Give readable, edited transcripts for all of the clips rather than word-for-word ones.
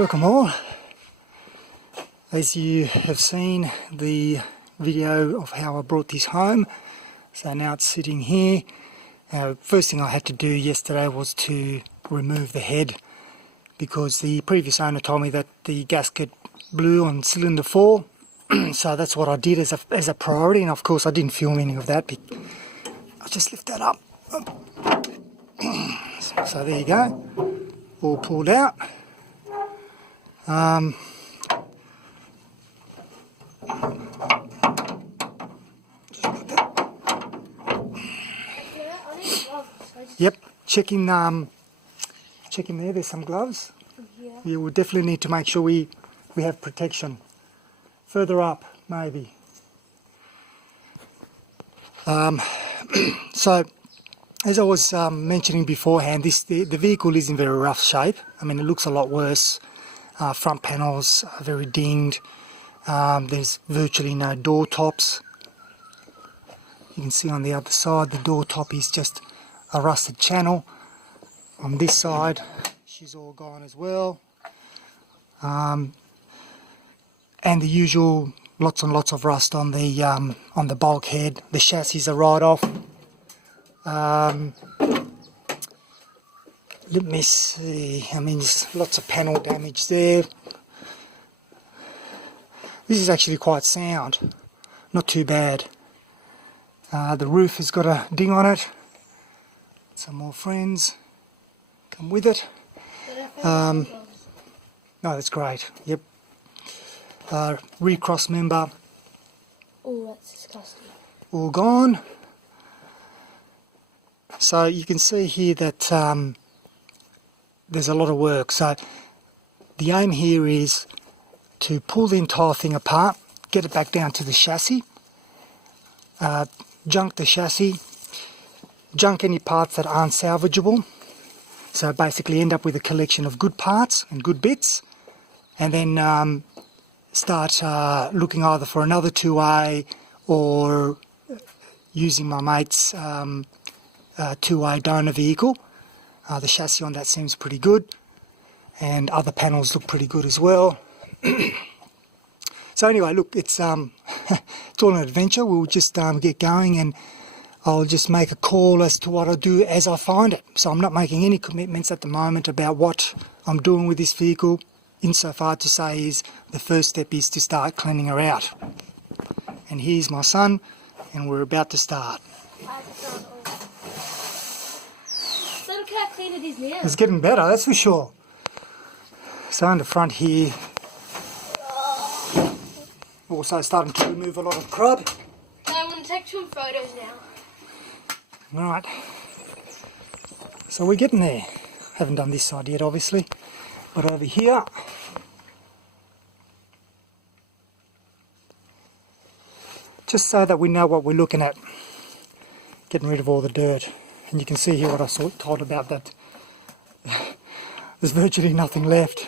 welcome all. As you have seen the video of how I brought this home, so now it's sitting here. First thing I had to do yesterday was to remove the head, because the previous owner told me that the gasket blew on cylinder 4. So that's what I did as a priority, and of course I didn't film any of that. I'll just lift that up. So there you go, all pulled out. Yep, checking there, there's some gloves. Yeah, we'll definitely need to make sure we have protection. Further up, maybe. So, as I was mentioning beforehand, the vehicle is in very rough shape. I mean, it looks a lot worse. Front panels are very dinged. There's virtually no door tops. You can see on the other side, the door top is just a rusted channel. On this side, she's all gone as well. And the usual lots and lots of rust on the bulkhead. The chassis are right off. Let me see, I mean, there's lots of panel damage there. This is actually quite sound, not too bad. The roof has got a ding on it. Some more friends come with it. No, that's great, yep. Recross member. Oh, that's disgusting. All gone. So you can see here that there's a lot of work. So the aim here is to pull the entire thing apart, get it back down to the chassis, junk the chassis, junk any parts that aren't salvageable. So basically end up with a collection of good parts and good bits, and then start looking either for another 2A or using my mate's 2A donor vehicle. The chassis on that seems pretty good, and other panels look pretty good as well. So anyway, look, it's it's all an adventure. We'll just get going, and I'll just make a call as to what I do as I find it. So I'm not making any commitments at the moment about what I'm doing with this vehicle, insofar to say is the first step is to start cleaning her out. And here's my son, and we're about to start. Look how clean it is now. It's getting better, that's for sure. So in the front here, also starting to remove a lot of crud. I'm going to take some photos now. Right, so we're getting there. Haven't done this side yet, obviously, but over here, just so that we know what we're looking at, getting rid of all the dirt. And you can see here what I told about that. There's virtually nothing left.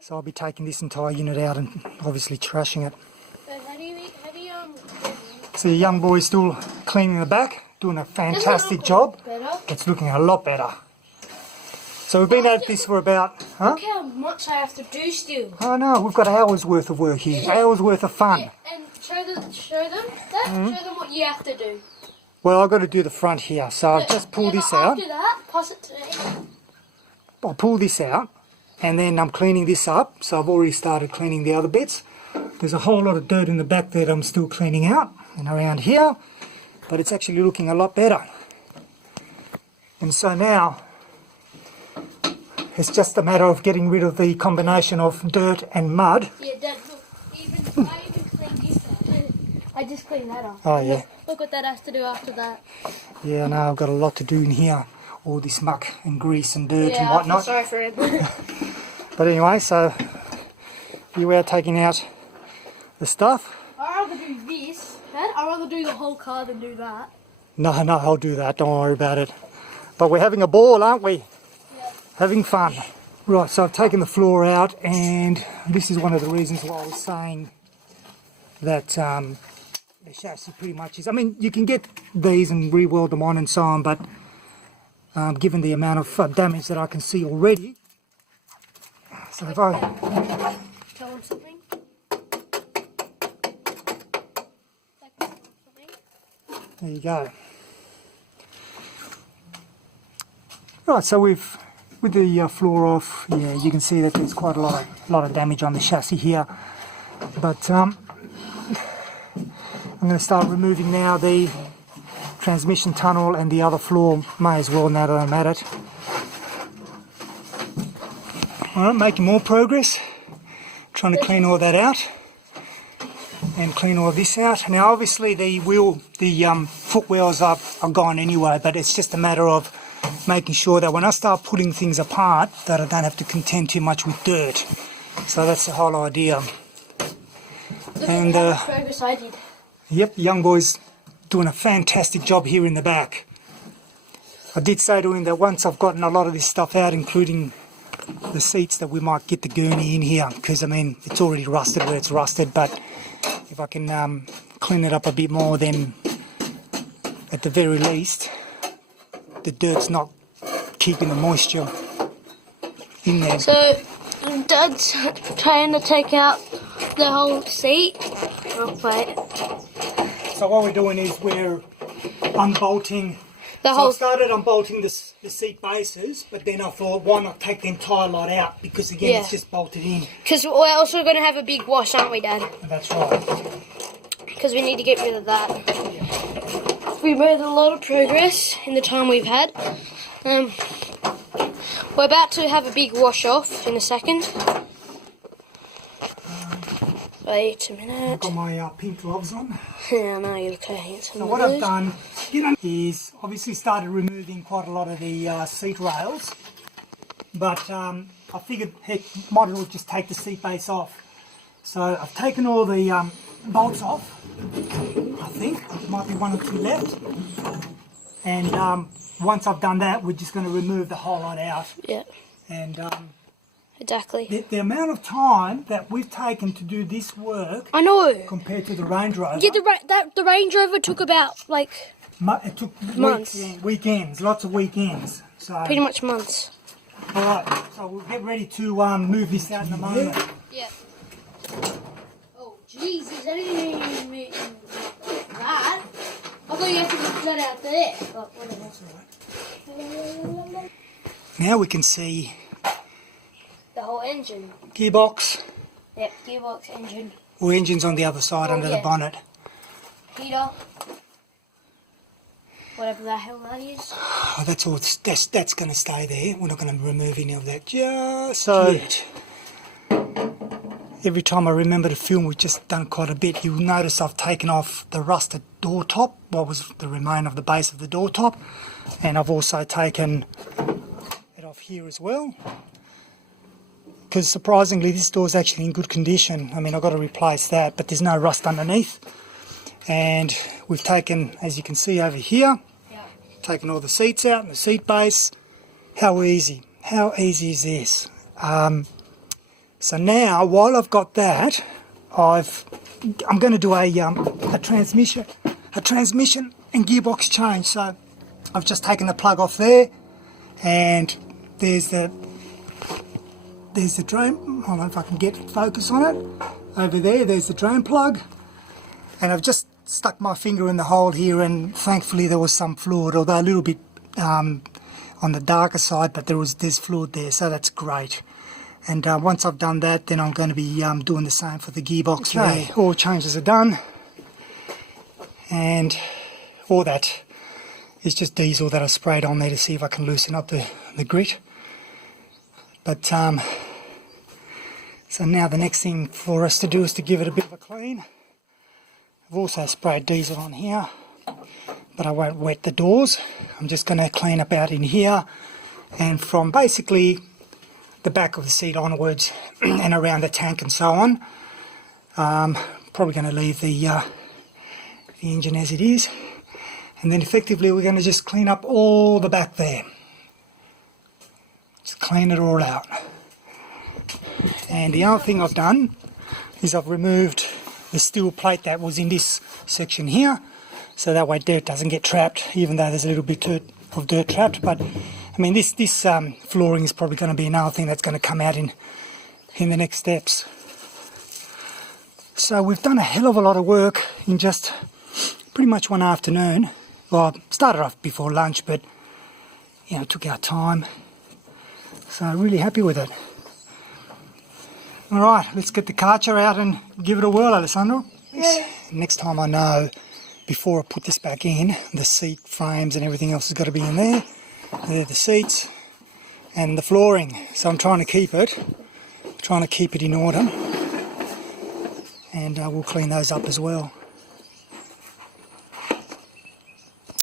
So I'll be taking this entire unit out and obviously trashing it. So the young boy's still cleaning the back, doing a fantastic job. It's looking a lot better. So we've been at this for about... Huh? Look how much I have to do still. Oh no, we've got hours worth of work here, hours worth of fun. Yeah, and show them that, show them what you have to do. Well, I've got to do the front here, so I'll just pull this out. After that, pass it to me. I'll pull this out, and then I'm cleaning this up, so I've already started cleaning the other bits. There's a whole lot of dirt in the back that I'm still cleaning out, and around here, but it's actually looking a lot better. And so now, it's just a matter of getting rid of the combination of dirt and mud. Yeah, Dad, look, I even cleaned this out. I just cleaned that off. Oh yeah. Look what that has to do after that. Yeah, no, I've got a lot to do in here. All this muck and grease and dirt and whatnot. Sorry for it. But anyway, so here we are taking out the stuff. I'd rather do this, Dad. I'd rather do the whole car than do that. No, I'll do that. Don't worry about it. But we're having a ball, aren't we? Yeah. Having fun. Right, so I've taken the floor out, and this is one of the reasons why I was saying that the chassis pretty much is... I mean, you can get these and re-weld them on and so on, but given the amount of damage that I can see already, So if I, Tell them something. there you go. Right, so with the floor off, yeah, you can see that there's quite a lot of damage on the chassis here. But I'm going to start removing now the transmission tunnel and the other floor, may as well now that I'm at it. Alright, making more progress, trying to clean all that out and clean all this out. Now obviously the footwells are gone anyway, but it's just a matter of making sure that when I start putting things apart that I don't have to contend too much with dirt. So that's the whole idea. And progress I did. yep, young boy's doing a fantastic job here in the back. I did say to him that once I've gotten a lot of this stuff out, including the seats, that we might get the gurney in here, because I mean it's already rusted where it's rusted, but if I can clean it up a bit more, then at the very least the dirt's not keeping the moisture in there. So Dad's trying to take out the whole seat. Oh, wait. So what we're doing is we're unbolting. The So I whole. started unbolting the seat bases, but then I thought, why not take the entire lot out? Because again, Yeah. it's just bolted in. Because we're also going to have a big wash, aren't we, Dad? And that's right. Because we need to get rid of that. We made a lot of progress in the time we've had. We're about to have a big wash off in a second. Wait a I've minute. got my pink gloves on. Yeah, no, you look handsome. So what I've done is obviously started removing quite a lot of the seat rails, but I figured, heck, might as well just take the seat base off. So I've taken all the bolts off. I think there might be one or two left, and once I've done that, we're just going to remove the whole lot out. Yeah, And exactly. the amount of time that we've taken to do this work I know. compared to the Range Rover, Yeah, the Range Rover took about, like, it took months. weekends, lots of weekends. So pretty much months. all right, so we'll get ready to move this out in a moment. Yeah. Oh, jeez, is anything like that? I thought you had to put that out there. But whatever. Now we can see The whole engine. gearbox Yep, gearbox, engine, or engines on the other side under the yeah. bonnet. heater. Whatever the hell that is. Oh, that's all. That's going to stay there. We're not going to remove any of that just yet. Every time I remember to film, we've just done quite a bit. You'll notice I've taken off the rusted door top, what was the remain of the base of the door top, and I've also taken it off here as well. Because surprisingly, this door is actually in good condition. I mean, I've got to replace that, but there's no rust underneath. And we've taken, as you can see over here, taken all the seats out and the seat base. How easy is this? So now, while I've got that, I'm going to do a transmission and gearbox change. So I've just taken the plug off there, and there's the drain. Hold on if I can get focus on it. Over there, there's the drain plug, and I've just stuck my finger in the hole here, and thankfully there was some fluid, although a little bit on the darker side, but there's fluid there, so that's great. And once I've done that, then I'm going to be doing the same for the gearbox. Okay, all changes are done, and all that is just diesel that I sprayed on there to see if I can loosen up the grit. But so now the next thing for us to do is to give it a bit of a clean. I've also sprayed diesel on here, but I won't wet the doors. I'm just going to clean up out in here, and from basically the back of the seat onwards and around the tank and so on. Probably going to leave the engine as it is, and then effectively we're going to just clean up all the back there. Just clean it all out. And the other thing I've done is I've removed the steel plate that was in this section here, so that way dirt doesn't get trapped, even though there's a little bit of dirt trapped. But I mean, this flooring is probably going to be another thing that's going to come out in in the next steps. So we've done a hell of a lot of work in just pretty much one afternoon. Well, started off before lunch, but you know, took our time. So really happy with it. All right, let's get the Karcher out and give it a whirl, Alessandro. Yeah. Next time I know, before I put this back in, the seat frames and everything else has got to be in there. They're the seats and the flooring. So I'm trying to keep it in order. And we'll clean those up as well.